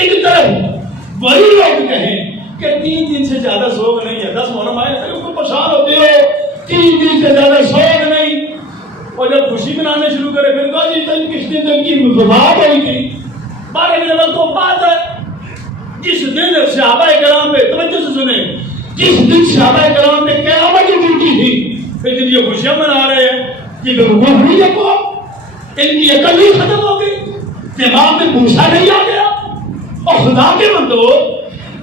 ایک طرف وہی لوگ کہیں کہ 3 دن سے زیادہ سوگ نہیں ہے. 10 محرم آئے پھر کو پریشان ہوتے ہو 3 دن سے زیادہ سوگ نہیں. اور جب خوشی منانے شروع کرے پھر کہا جی تم کس دن کی مذبات ہوئی تھی. 12 نومبر کو بات ہے جس دن صحابہ کرام پہ توجہ سے سنیں جس دن صحابہ کرام پہ قیامت ٹوٹی تھی پھر یہ خوشیاں منا رہے ہیں. یہ وہ نہیں ہے کو ان کی عقل ہی ختم ہو گئی دماغ میں پوچھا نہیں آ گیا. اور خدا کے بندو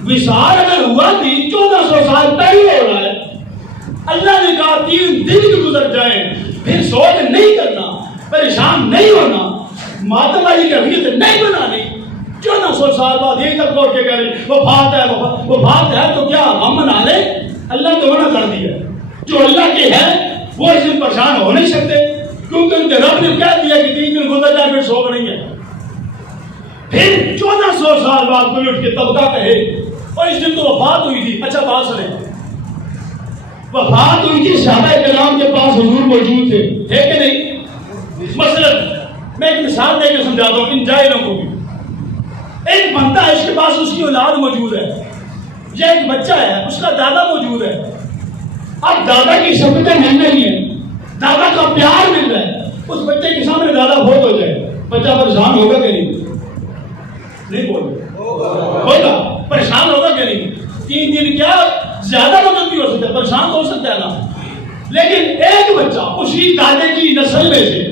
وصال اگر ہوا تھی 1400 سال پہلے ہو رہا ہے. اللہ نے کہا 3 دن بھی گزر جائیں پھر سوگ نہیں کرنا پریشان نہیں ہونا ماتم والی کیفیت نہیں بنانی. 1400 سال بعد یہی تک لوٹ کے کہہ رہے وہ بات ہے تو کیا ہم منا لیں. اللہ تو منع کر دیا. جو اللہ کے ہے وہ اس دن پریشان ہو نہیں سکتے کیونکہ ان کے رب نے کہہ دیا کہ 3 دن گزر جائے پھر سوگ نہیں ہے. پھر 1400 سال بعد کوئی اٹھ کے طبقہ کہے اور اس دن تو وفات ہوئی تھی. اچھا بات سنیں وفات ہوئی تھی صحابہ کرام کے پاس حضور موجود تھے کہ نہیں. مثلا میں ایک مثال دے کے سمجھاتا ہوں ان جاہلوں کو بھی. ایک بندہ ہے اس کے پاس اس کی اولاد موجود ہے یا ایک بچہ ہے اس کا دادا موجود ہے. اب دادا کی سبتیں مل رہی ہیں دادا کا پیار مل رہا ہے. اس بچے کے سامنے دادا بہت ہو جائے بچہ پریشان ہوگا کہ نہیں ہوگا پریشان ہوگا کہ نہیں. 3 دن کیا زیادہ مدد بھی ہو سکتا ہے پریشان ہو سکتا ہے نا. لیکن ایک بچہ اسی دادے کی نسل میں سے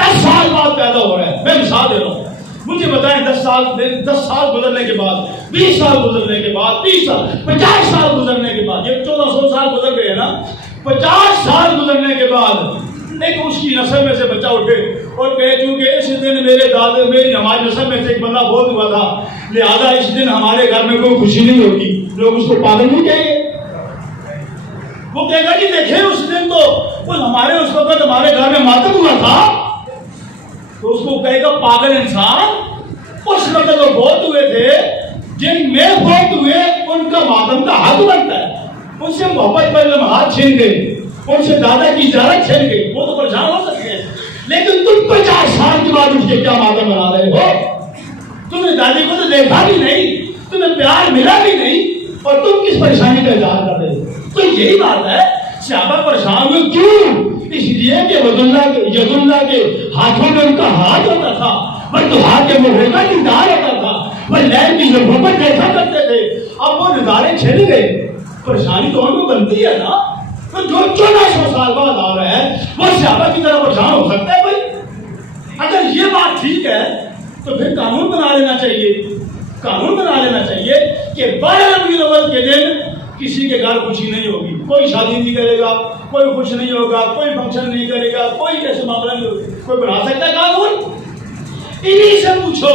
10 سال بعد پیدا ہو رہا ہے. میں مثال دے رہا ہوں. مجھے بتائیں 10 سال گزرنے کے بعد 20 سال گزرنے کے بعد 30 سال 50 سال گزرنے کے بعد یہ 1400 سال گزر گئے نا 50 سال گزرنے کے بعد ایک اس کی نسل میں سے بچہ اٹھے اور کہے چونکہ اس دن میری ہماری نسل میں سے ایک بندہ بہت ہوا تھا لہذا اس دن ہمارے گھر میں کوئی خوشی نہیں ہوگی. لوگ اس کو پاگل نہیں کہیں گے. وہ کہے گا جی دیکھیں اس دن تو اس وقت ہمارے گھر میں ماتم ہوا تھا تو اس کو کہے گا پاگل انسان. اس وقت وہ بہت ہوئے تھے جن میں بہت ہوئے ان کا ماتم کا حق بنتا ہے. ان سے محبت پر لمحات چھین گئے ان سے دادا کی اجازت چھین گئی وہ تو پریشان ہو سکتے ہیں. لیکن تم 50 سال کے بعد اس کے کیا ماتم بنا رہے ہو. تم نے دادی کو تو دیکھا بھی نہیں تمہیں پیار ملا بھی نہیں اور تم کس پریشانی کا اظہار کر رہے ہو. تو یہی بات ہے صحابہ پریشان ہوئے کیوں اس لیے کہ ید اللہ کے ہاتھوں میں ان کا ہاتھ ہوتا تھا وہ تو ہاتھ کے منہ کا دیدار ہوتا تھا وہ لیل کی محبت دیکھا کرتے تھے. اب وہ نظارے چھن گئے پریشانی تو ان کو بنتی ہے نا. تو جو 1400 سال بعد آ رہا ہے وہ صحابہ کی طرح پریشان ہو سکتا ہے بھائی. اگر یہ بات ٹھیک ہے تو پھر قانون بنا لینا چاہیے کہ 12 ربیع الاول کے دن کسی کے گھر خوشی نہیں ہوگی. کوئی شادی نہیں کرے گا کوئی خوش نہیں ہوگا کوئی فنکشن نہیں کرے گا کوئی ایسا معاملہ نہیں ہوگا. کوئی بنا سکتا ہے قانون. انہی سے پوچھو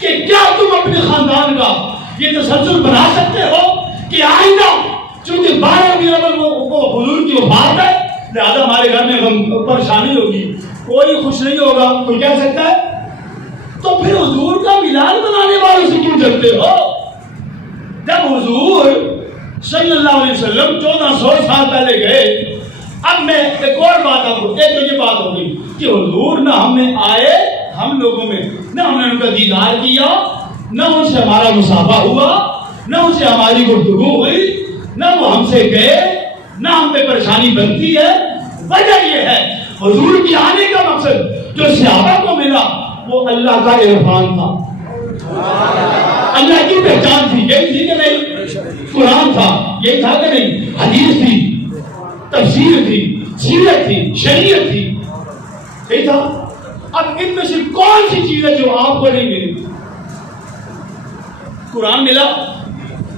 کہ کیا تم اپنے خاندان کا یہ تسلسل بنا سکتے ہو کہ آئندہ چونکہ 12 ربیع الاول کو حضور کی وفات ہے لہذا ہمارے گھر میں پریشانی ہوگی کوئی خوش نہیں ہوگا. کوئی کہہ سکتا ہے؟ تو پھر حضور کا میلاد منانے والوں سے کیوں ڈرتے ہو. جب حضور صلی اللہ علیہ وسلم 1400 سال پہلے گئے. اب میں ایک اور بات آپ کو ایک تو یہ بات ہوگی کہ حضور نہ ہم میں آئے ہم لوگوں میں نہ ہم نے ان کا دیدار کیا نہ ان سے ہمارا مصافحہ ہوا نہ ان سے ہماری گفتگو ہوئی نہ وہ ہم سے گئے نہ ہم پہ پریشانی بنتی ہے. وجہ یہ ہے حضور کے آنے کا مقصد جو صحابہ کو ملا وہ اللہ کا عرفان تھا اللہ کی پہچان تھی. یہی تھی کہ نہیں قرآن تھا یہی تھا کہ نہیں حدیث تھی تفسیر تھی سیرت تھی شریعت تھی یہی تھا. اب ان میں سے کون سی چیز ہے جو آپ کو نہیں ملی. قرآن ملا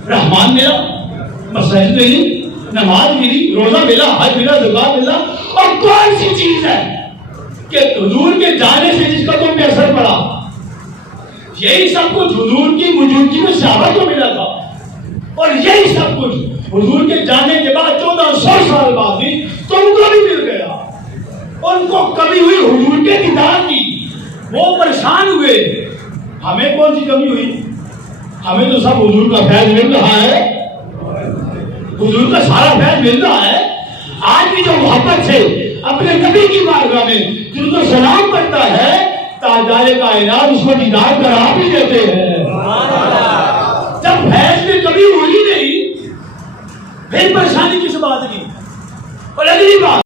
رحمان ملا مسجد ملی نماز ملی روزہ ملا حج ملا زکات ملا اور کون سی چیز ہے کہ حضور کے جانے سے جس کا تم پہ اثر پڑا. یہی سب کچھ حضور کی موجودگی میں صحابہ کو ملا تھا اور یہی سب کچھ حضور کے جانے کے بعد 1400 سال بعد بھی تم کو بھی مل گیا. ان کو کمی ہوئی حضور کے دیدار کی وہ پریشان ہوئے. ہمیں کون سی کمی ہوئی. ہمیں تو سب حضور کا فیض مل رہا ہے حضور کا سارا فیض مل رہا ہے. آج بھی جو محبت سے اپنے نبی کی بارگاہ میں درود و سلام کرتا ہے تاجدار کائنات اس کو دیدار کرا بھی دیتے ہیں. پھر پریشانی کس بات کی؟ اور اگلی بات